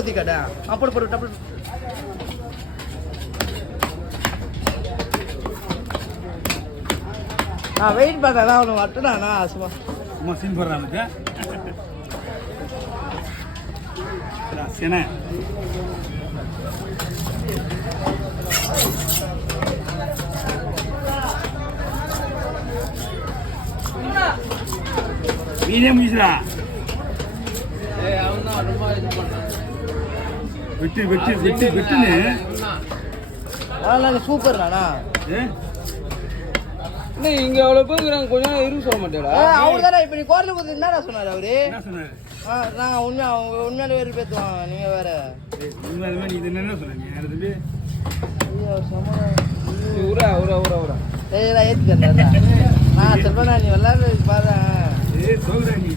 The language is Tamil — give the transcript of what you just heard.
ஊற்றி கேட்டேன் அப்படி போட்டு டப்பு வெயிட் பண்ணா அவனு வட்டுனாண்ணா சும்மா சீன் போடுறானுக்கு மீனே முடிச்சுடா வெட்டு வெட்டு வெட்டு வெட்டுன்னு சூப்பர்ண்ணா இங்க அவ்வளவு பேருக்குறாங்க கொஞ்சம் இருக்கு சொல்ல மாட்டேடா அவரு தானே இப்ப நீ கோரில போது என்னடா சொன்னாரு அவரு என்ன சொன்னாரு நான் உண்மையாலே வேறு பேத்துவாங்க நீங்க வேற உண்மையாலுமே நீ இது என்ன சொன்னீங்க தம்பி ஊரா ஊரா ஊரா ஊரா ஏத்துக்கிறேன் நான் சொல்றேன் நீ விளாடு பாரு சொல்றேன் நீ